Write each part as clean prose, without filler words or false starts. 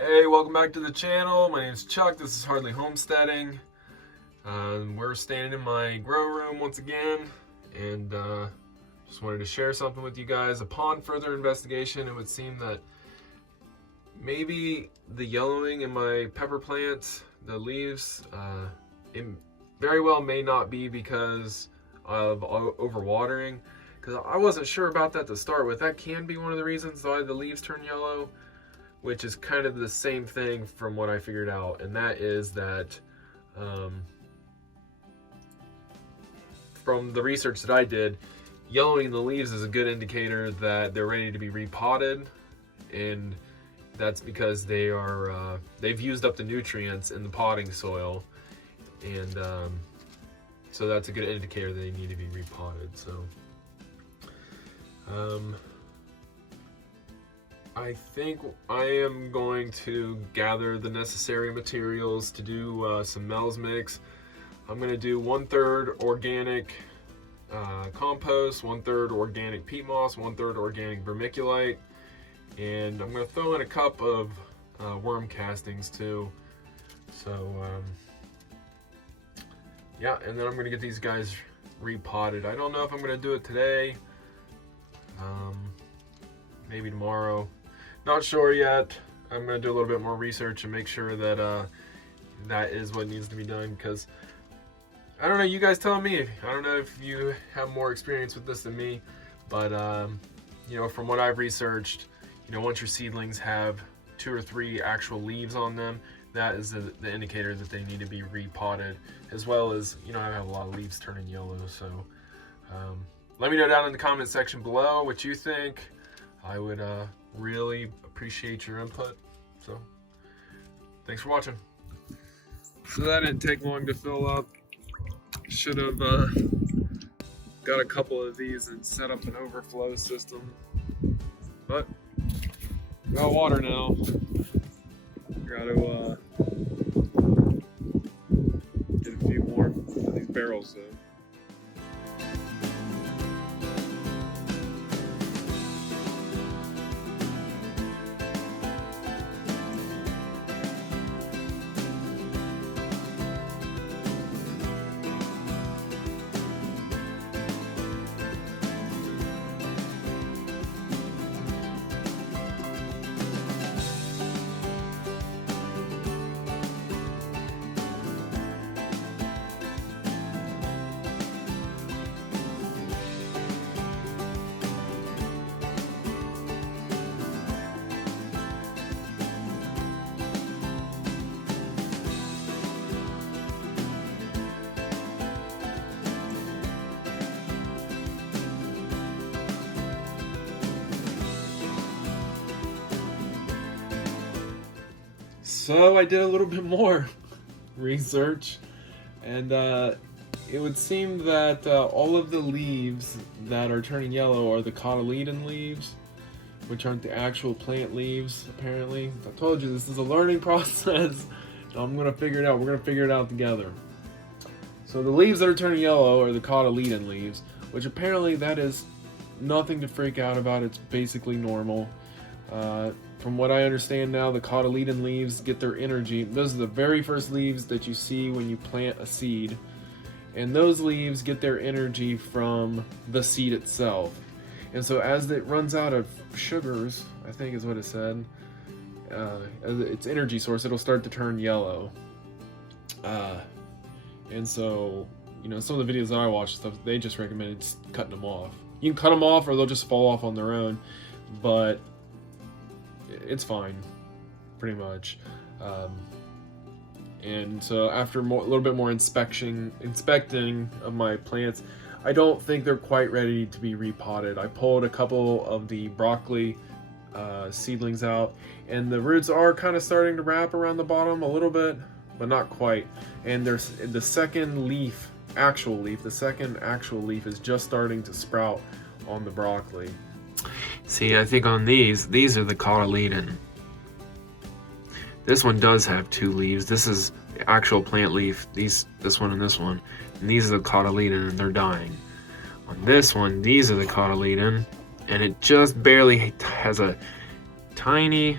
Hey, welcome back to the channel. My name is Chuck. This is Hardly Homesteading. We're standing in my grow room once again, and just wanted to share something with you guys. Upon further investigation, it would seem that maybe the yellowing in my pepper plants, the leaves, it very well may not be because of overwatering. Because I wasn't sure about that to start with. That can be one of the reasons why the leaves turn yellow, which is kind of the same thing from what I figured out, and that is that from the research that I did, yellowing the leaves is a good indicator that they're ready to be repotted, and that's because they've used up the nutrients in the potting soil, and so that's a good indicator they need to be repotted. So I think I am going to gather the necessary materials to do some Mel's mix. I'm going to do 1/3 organic compost, 1/3 organic peat moss, 1/3 organic vermiculite, and I'm going to throw in a cup of worm castings too. So yeah, and then I'm going to get these guys repotted. I don't know if I'm going to do it today, maybe tomorrow. Not sure yet. I'm going to do a little bit more research and make sure that that is what needs to be done, because I don't know, you guys tell me. I don't know if you have more experience with this than me, but you know, from what I've researched, you know, once your seedlings have 2 or 3 actual leaves on them, that is the indicator that they need to be repotted, as well as, you know, I have a lot of leaves turning yellow. So let me know down in the comment section below what you think. I would really appreciate your input. So thanks for watching. So that didn't take long to fill up. Should have got a couple of these and set up an overflow system, but got water now. Got to get a few more of these barrels though. So I did a little bit more research, and it would seem that all of the leaves that are turning yellow are the cotyledon leaves, which aren't the actual plant leaves, apparently. I told you this is a learning process. I'm going to figure it out. We're going to figure it out together. So the leaves that are turning yellow are the cotyledon leaves, which apparently that is nothing to freak out about. It's basically normal. From what I understand now, the cotyledon leaves get their energy. Those are the very first leaves that you see when you plant a seed. And those leaves get their energy from the seed itself. And so as it runs out of sugars, I think is what it said, its energy source, it'll start to turn yellow. And so, you know, some of the videos that I watch stuff, they just recommended cutting them off. You can cut them off or they'll just fall off on their own, but it's fine, pretty much. And so after a little bit more inspecting of my plants, I don't think they're quite ready to be repotted. I pulled a couple of the broccoli seedlings out, and the roots are kind of starting to wrap around the bottom a little bit, but not quite. And there's the second actual leaf is just starting to sprout on the broccoli. See, I think on these are the cotyledon. This one does have 2 leaves. This is the actual plant leaf. This one and this one. And these are the cotyledon, and they're dying. On this one, these are the cotyledon, and it just barely has a tiny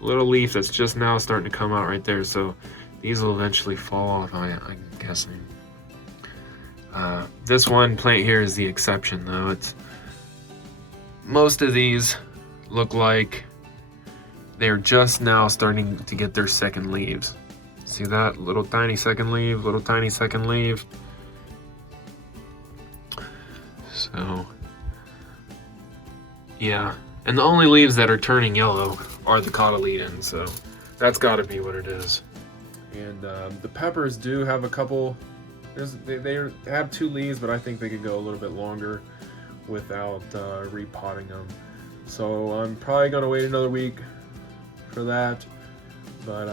little leaf that's just now starting to come out right there. So these will eventually fall off, I'm guessing. This one plant here is the exception though. Most of these look like they're just now starting to get their second leaves. See that? Little tiny second leaf, little tiny second leaf. So, yeah. And the only leaves that are turning yellow are the cotyledons, so that's gotta be what it is. And the peppers do have a couple, they have 2 leaves, but I think they could go a little bit longer without repotting them. So I'm probably gonna wait another week for that, but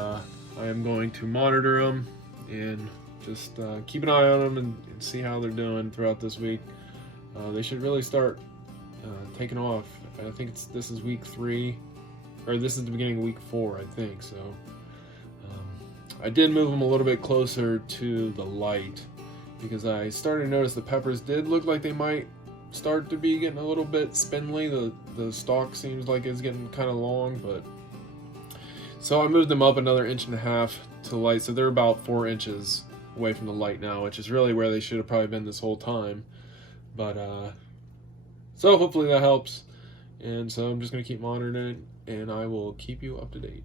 I am going to monitor them and just keep an eye on them and see how they're doing throughout this week. They should really start taking off. I think this is week 3, or this is the beginning of week 4, I think. So I did move them a little bit closer to the light because I started to notice the peppers did look like they might start to be getting a little bit spindly. The stalk seems like it's getting kind of long, but so I moved them up another 1.5 inches to the light, so they're about 4 inches away from the light now, which is really where they should have probably been this whole time. But so hopefully that helps, and so I'm just gonna keep monitoring it, and I will keep you up to date.